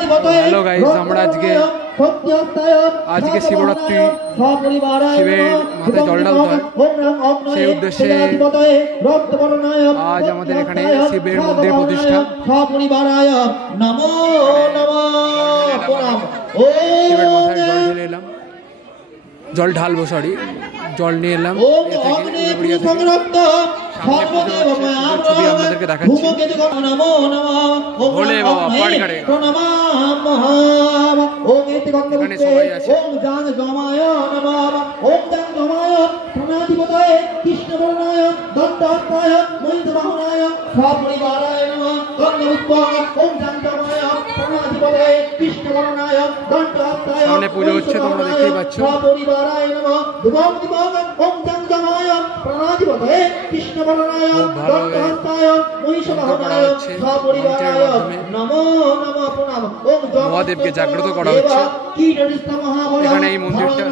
Hello guys, আমরা আজকে শিবরাত্রি, শিবের মাথায় জল ঢালতে হয়, সেই উদ্দেশ্যে আজ আমাদের এখানে শিবের মন্দির প্রতিষ্ঠা। শিবের মাথায় জল ঢেলে এলাম, জল ঢালবো, সরি জল নিয়ে এলাম। ছবি আপনাদেরকে দেখাচ্ছি। ভোলে বাবা পাড় ঘাটে এখানে সবাই আছে। সামনে পুজো হচ্ছে, তোমরা দেখতেই পাচ্ছ। মহাদেবকে জাগ্রত করা হচ্ছে এখানে এই মন্দিরটা।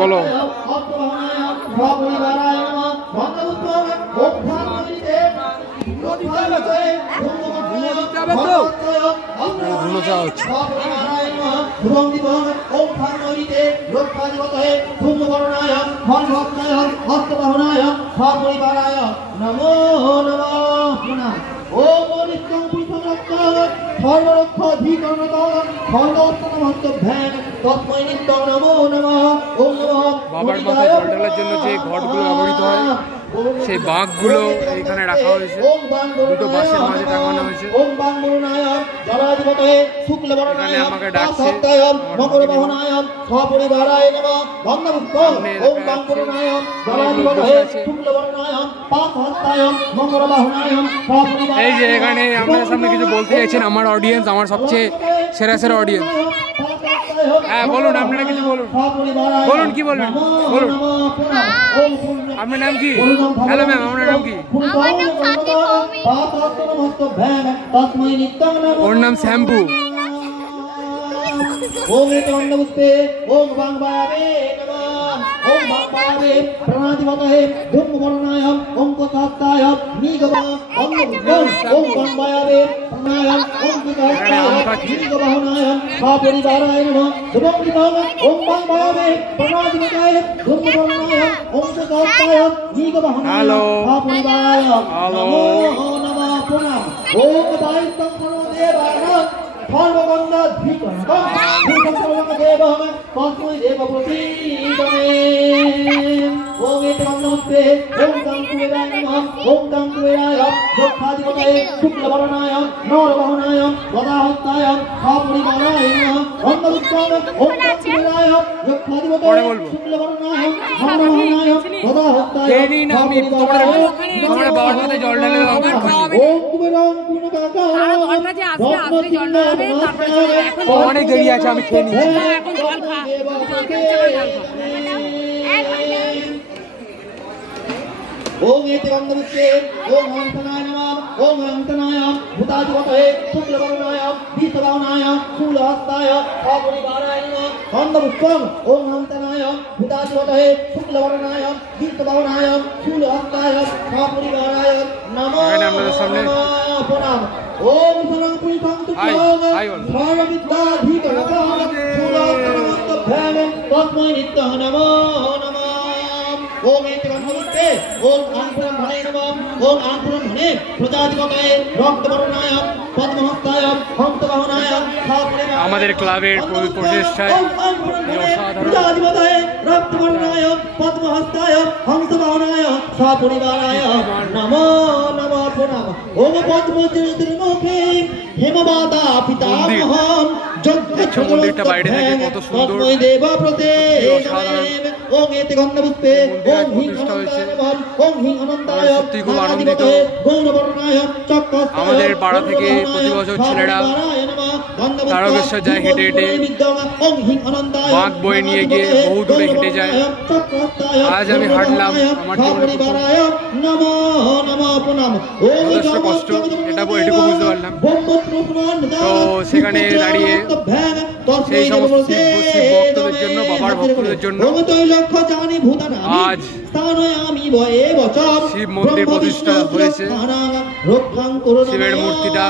বলো। বাবার মাথায় জল ঢালার জন্য যে ঘটগুলো ব্যবহৃত হয়, সেই বাঁকগুলো এখানে রাখা হয়েছে, দুটো বাঁশের মাঝে টাঙানো হয়েছে। এখানে আমাকে ডাকছে এই যে এখানে আপনার সামনে কিছু বলতে চাইছেন আমার অডিয়েন্স, আমার সবচেয়ে সেরা সেরা অডিয়েন্স। হ্যাঁ বলুন, আপনারা কিছু বলুন, বলুন কি বলবেন, বলুন। আপনার নাম কি? হ্যালো ম্যাম, আপনার নাম কি? ওর নাম শ্যাম্পু। অনেক দেরি আছে, আমি খেয়ে নিচ্ছি। ओम एते वंदमुक्ते ओम हंसनाय नमः ओम हंसनाय भूतादिवतये शुक्लवर्णाय दीपवाहनाय शूलहस्ताय अपरिवाराय नमः वंदमुक्तम् ओम हंसनाय भूतादिवतये शुक्लवर्णाय दीपवाहनाय शूलहस्ताय अपरिवाराय नमः। प्रणाम। ओम शरणं पुरुषं तुभ्यं सर्वविद्याधिकरणं शूलहस्तनमस्तभ्यां तस्मै नित्यं नमो नमः। ओम एते वंदमुक्ते ओम आंकुरं धने नमः ओम आंकुरं धने प्रजाधिपतये रक्तवर्णाय पद्महस्ताय हंसवाहनाय আমাদের ক্লাবের প্রচেষ্টায় প্রজাধিপতয়ে রক্তवर्णाय पद्महस्ताय हंसवाहनाय सपरिवाराय नमो नमः। प्रणाम। ओम पद्मज्योतिर्मुखे हेमवाता पितामहं মন্দিরটা বাইরে থেকে কত সুন্দর ওম এতে গন্ধপুষ্পে ওম হিং হয়েছে, সত্যি খুব আনন্দিত। আমাদের পাড়া থেকে প্রতি বছর ছেলেরা তারকেশ্বর যায় হেঁটে হেঁটে, বাঁক বয়ে নিয়ে গিয়ে বহু দূরে হেঁটে যায়। আজ আমি হাঁটলাম, আমার জীবনে যথেষ্ট কষ্ট, এটুকু বুঝতে পারলাম। তো সেখানে দাঁড়িয়ে সেই সমস্ত শিব ভক্তদের জন্য, বাবার ভক্তদের জন্য আজ শিব মন্দির প্রতিষ্ঠা হয়েছে। শিবের মূর্তিটা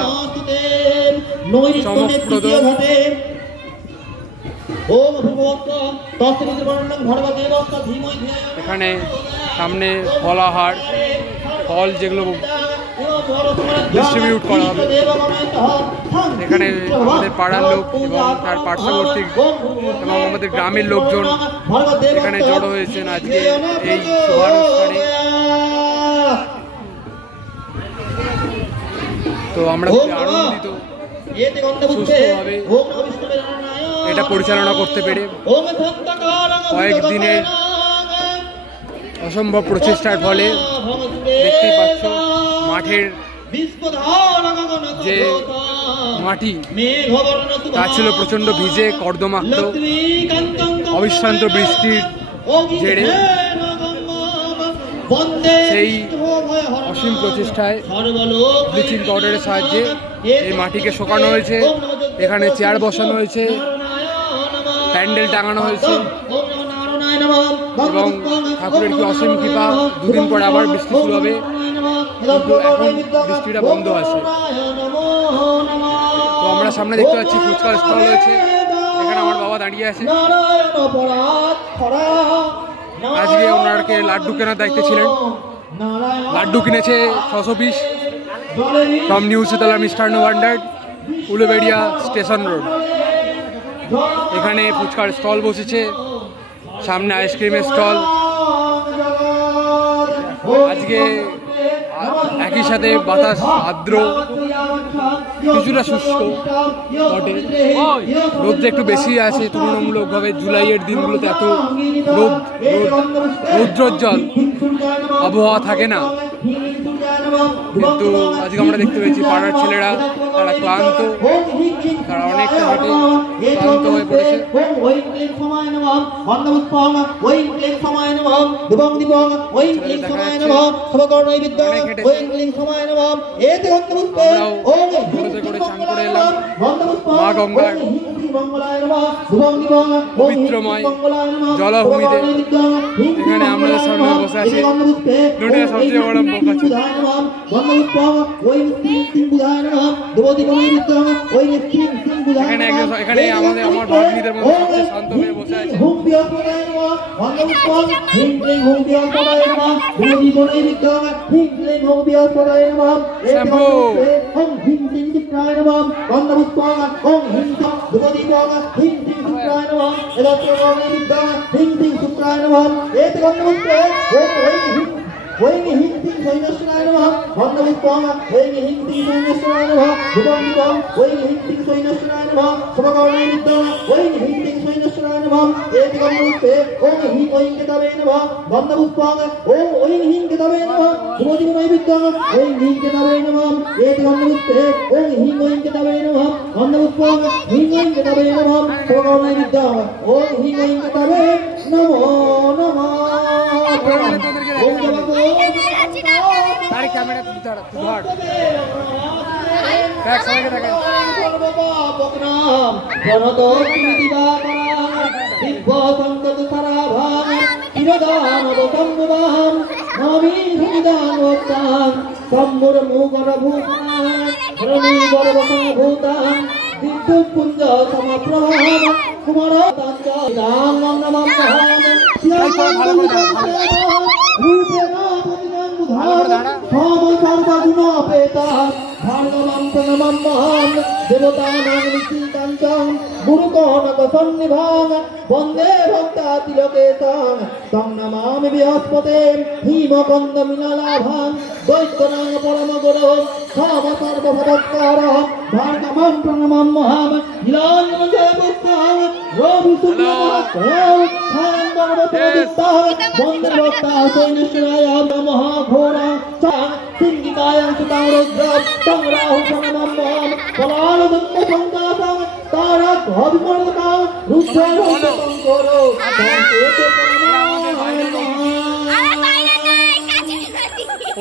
চমকপ্রদ। এখানে সামনে ফলাহার, ফল যেগুলো ডিস্ট্রিবিউট করা হবে। এখানে আমাদের পাড়ার লোক এবং তার পার্শ্ববর্তী এবং আমাদের গ্রামের লোকজন এখানে জড়ো হয়েছেন আজকে এই শুভানুষ্ঠানে। তো আমরা খুবই আনন্দিত সুস্থভাবে এটা পরিচালনা করতে পেরে। কয়েকদিনের অসম্ভব প্রচেষ্টার ফলে দেখতেই পাচ্ছ মাঠের যে মাটি তা ছিল প্রচণ্ড ভিজে কর্দমাক্ত। অবিশ্রান্ত বৃষ্টির জেরে সেই অসীম প্রচেষ্টায় ব্লিচিং পাউডারের সাহায্যে এই মাটিকে শোকানো হয়েছে। এখানে চেয়ার বসানো হয়েছে, প্যান্ডেল টাঙানো হয়েছে এবং ঠাকুরের কি অসীম কৃপা, দুদিন পর আবার বৃষ্টি শুরু হবে, কিন্তু এখন বৃষ্টিটা বন্ধ আছে। তো আমরা সামনে দেখতে পাচ্ছি ফুচকার স্টল রয়েছে, এখানে আমার বাবা দাঁড়িয়ে আছে। আজকে ওনারকে লাড্ডু কেনার দায়িত্বে ছিলেন। লাড্ডু কিনেছে 600 পিস ফ্রম নিউ শীতলা মিষ্টান্ন ভান্ডার, উলুবেড়িয়া স্টেশন রোড। এখানে ফুচকার স্টল বসেছে, সামনে আইসক্রিমের স্টল। আজকে একই সাথে বাতাস আর্দ্র, কিছুটা শুষ্ক বটে, রোদটা একটু বেশি আছে তুলনামূলকভাবে। জুলাইয়ের দিনগুলোতে এত রৌদ্রোজ্জ্বল আবহাওয়া থাকে না, কিন্তু আজকে আমরা দেখতে পেয়েছি পাড়ার ছেলেরা তারা ক্লান্ত, তারা অনেকটা হাঁটে ক্লান্ত হয়ে পড়েছে। মা গঙ্গার পবিত্রময় জলাভূমিতে এখানে আমাদের সামনে বসে আছি। দুনিয়ার সবচেয়ে বড় বোকা এখানে আমাদের আমার ভাগ্নিদের মধ্যে সবচেয়ে শান্ত হয়ে বসে আছে। বন্দে ভক্তা তিলকেশং তং নমামি বৃহস্পতে হিমকন্দ মিলালাভাং দৈত্যনাং পরম গুরু সম সর্বভবৎকারঃ ভার্গবং প্রণমাম্যহং নীলাঞ্জন জয়পুত্রং রবি শুক্লমহাত্মং ভারম্বরবসুদিত্তং বন্দে ভক্তা সৈন্যশ্রায় মহাঘোরং সিংহিতায়ং সুতাং রুদ্রং তং রাহু প্রণমাম্যহং পলালদন্ত সংকাসং তারা অভিমর্দকাং রুদ্রং করো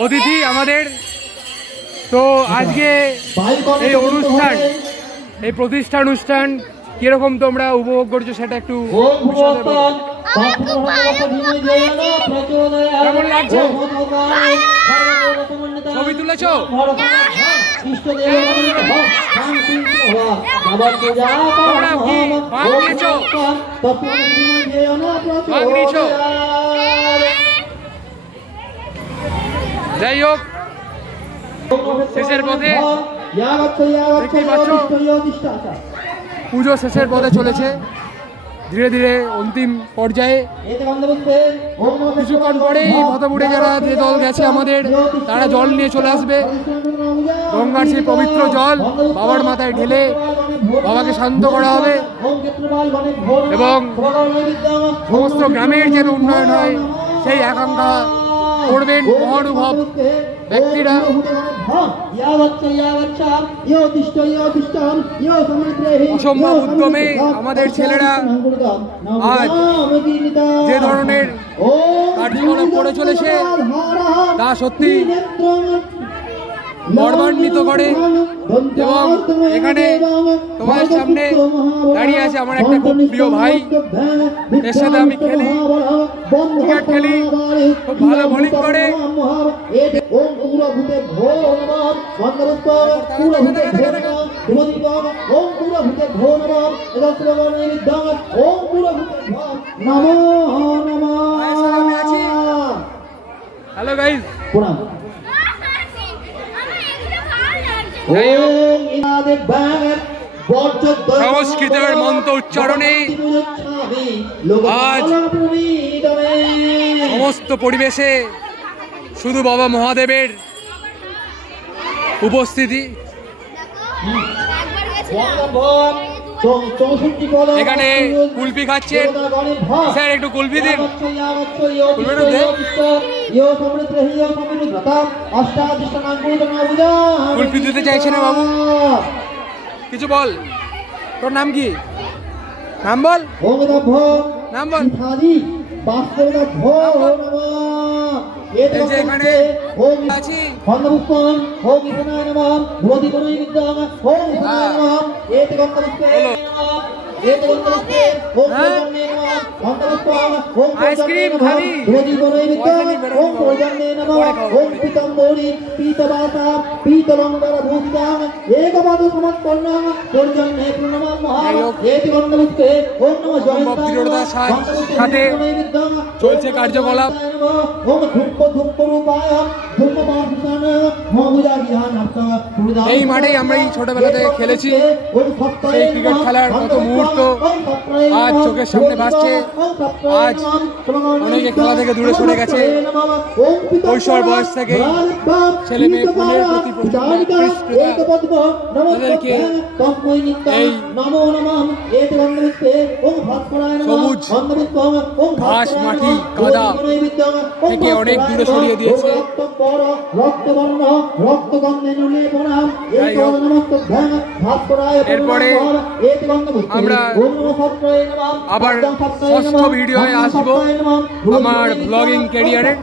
অতিথি আমাদের। তো আজকে এই অনুষ্ঠান, এই প্রতিষ্ঠা অনুষ্ঠান কিরকম তোমরা উপভোগ করছো সেটা একটু কেমন লাগছে? ছবি তুলেছ? তোমরা কি ভাগ নিয়েছো? ভাগ নিয়েছো? যাই হোক, শেষের পথে দেখতেই পাচ্ছ পুজো শেষের পথে চলেছে, ধীরে ধীরে অন্তিম পর্যায়ে। কিছুক্ষণ পরেই ভতপুরে যারা যে দল গেছে আমাদের, তারা জল নিয়ে চলে আসবে। গঙ্গার সেই পবিত্র জল বাবার মাথায় ঢেলে বাবাকে শান্ত করা হবে এবং সমস্ত গ্রামের যেন উন্নয়ন হয় সেই আকাঙ্ক্ষা করবেন মহানুভব ব্যক্তিরা। অসম্ভব উদ্যমে আমাদের ছেলেরা আজ যে ধরনের কার্যকলাপ করে চলেছে তা সত্যি গর্বান্বিত করে। এবং এখানে তোমাদের সামনে দাঁড়িয়ে আছে আমার একটা খুব প্রিয় ভাই, এর সাথে আমি খেলি, ক্রিকেট খেলি, খুব ভালো বোলিং করে। হ্যালো গাইস, সংস্কৃতের মন্ত্র উচ্চারণে আজ সমস্ত পরিবেশে শুধু বাবা মহাদেবের উপস্থিতি। এখানে কুলফি খাচ্ছেন, স্যার একটু কুলফি দিন। কুলফি দিতে চাইছে না বাবু, কিছু বল। তোর নাম কি? নাম বল, নাম বল। এখানে আছি আইসক্রিম খাবি? সাথে চলছে কার্যকলাপ। এই মাঠেই আমরা এই ছোটবেলাতে খেলেছি, সেই ক্রিকেট খেলার কত মুহূর্ত আজ চোখের সামনে ভাসছে। আজ অনেকে খেলা থেকে দূরে সরে গেছে, কৈশোর বয়স থেকেই ছেলে মেয়ে ফুলের প্রতি তাদেরকে এই সবুজ ঘাস, মাটি, কাদা থেকে অনেক দূরে সরিয়ে দিয়েছে। এরপরে আমরা আবার ষষ্ঠ ভিডিওয়ে আসবো আমার ব্লগিং ক্যারিয়ারে।